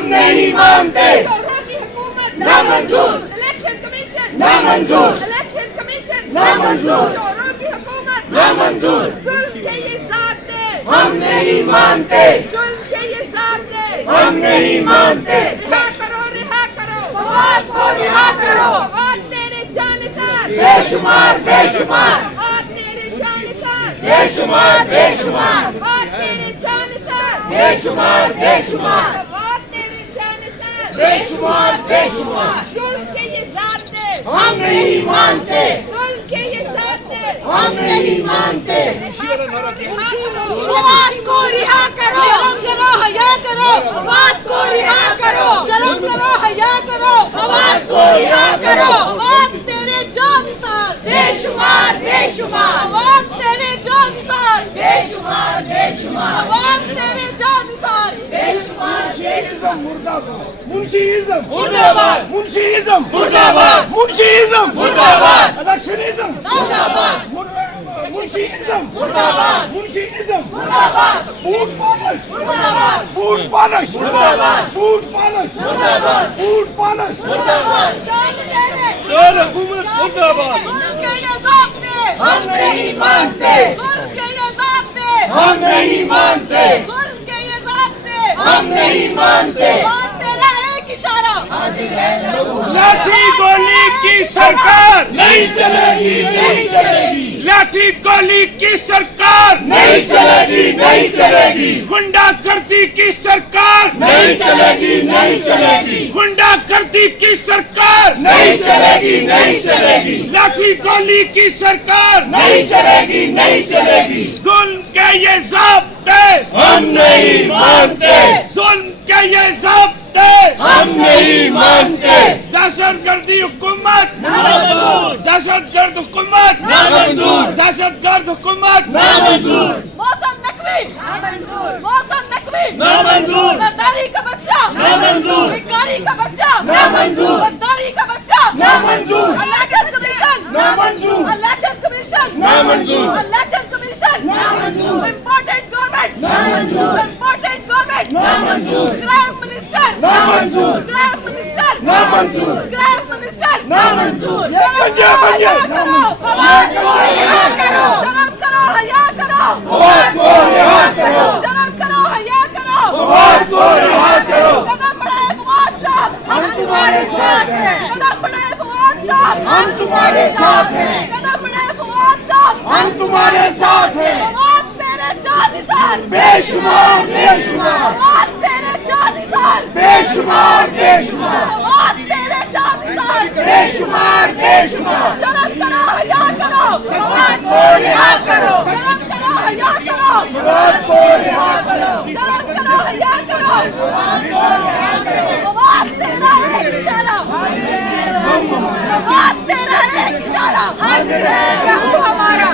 हम नहीं मानते। चोरों की हुकूमत नामंजूर। इलेक्शन कमीशन नामंजूर। इलेक्शन कमीशन नामंजूर। चोरों की हुकूमत नामंजूर। जुल्म के ये ज़ाब्ते हम नहीं मानते। जुल्म के ये ज़ाब्ते हम नहीं मानते। रिहा करो, रिहा करो, फवाद को रिहा करो। फवाद तेरे जानिसार बेशुमार बेशुमार फवाद तेरे जानिसार बेशुमार बेशुमार फवाद तेरे जानिसार बेशुमार बेशुमार फवाद तेरे जानिसार बेशुमार बेशुमार जुल्म के ये ज़ाब्ते हम नहीं मानते। जुल्म के ये ज़ाब्ते हम नहीं मानते। फवाद को रिहा करो, शर्म करो, हया करो, फवाद को रिहा करो, शर्म करो, हया करो, फवाद को रिहा करो। फवाद तेरे जानिसार बेशुमार बेशुमार फवाद तेरे जानिसार बेशुमार बेशुमार फवाद तेरे जानिसार मुंशीइज्म मुर्दाबाद। मुंशीइज्म मुर्दाबाद। मुंशीइज्म मुर्दाबाद। मुंशीइज्म मुर्दाबाद। इलेक्शनिज्म मुर्दाबाद। मुंशीइज्म मुर्दाबाद। मुंशीइज्म मुर्दाबाद। बूट पॉलिश मुर्दाबाद। बूट पॉलिश मुर्दाबाद। बूट पॉलिश मुर्दाबाद। बूट पॉलिश मुर्दाबाद। चोर हुकूमत मुर्दाबाद के ये ज़ाब्ते हम नहीं मानते। जुल्म के ये ज़ाब्ते हम नहीं मानते। जुल्म के ये ज़ाब्ते हम नहीं मानते। फवाद तेरा एक इशारा लाठी गोली की सरकार नहीं चलेगी, नहीं चलेगी, लाठी गोली की सरकार नहीं चलेगी, नहीं चलेगी, गुंडागर्दी की सरकार नहीं चलेगी, नहीं चलेगी, गुंडागर्दी की सरकार नहीं चलेगी, नहीं चलेगी, लाठी गोली की सरकार नहीं चलेगी, नहीं चलेगी। जुल्म के ये ज़ाब्ते हम नहीं मानते। जुल्म के ये ज़ाब्ते हम नहीं मानते। दहशतगर्दी हुकूमत नामंजूर। दहशतगर्द हुकूमत नामंजूर। दहशतगर्द हुकूमत नामंजूर। मौसम नकवी मौसम नकवी नामंजूर। गद्दारी का बच्चा नामंजूर। भिखारी का बच्चा नामंजूर। गद्दारी का बच्चा नामंजूर। इलेक्शन कमीशन नामंजूर। इलेक्शन कमीशन नामंजूर। इलेक्शन कमीशन नामंजूर। इम्पोर्टेंट गवर्नमेंट नामंजूर। इम्पोर्टेंट गवर्नमेंट नामंजूर। क्राइम मिनिस्टर नामंजूर। क्राइम मिनिस्टर नामंजूर। क्राइम मिनिस्टर नामंजूर। फवाद को रिहा करो, शर्म करो, हया करो, फवाद को रिहा करो। शर्म करो, हया करो, फवाद को रिहा करो। कदम बढ़ाए फवाद साहब, हम तुम्हारे साथ हैं। कदम बढ़ाए फवाद साहब, हम तुम्हारे साथ हैं। कदम बढ़ाए फवाद साहब, हम तुम्हारे साथ हैं। फवाद तेरे जानिसार बेशुमार बेशुमार फवाद तेरे जानिसार बेशुमार बेशुमार फवाद तेरे जानिसार बेशुमार बेशुमार शर्म करो, हया करो, फवाद को रिहा करो। शर्म करो, हया करो, फवाद को रिहा करो। शर्म करो, हया करो, फवाद तेरा एक इशारा फवाद तेरा एक इशारा हाजिर है। हमारा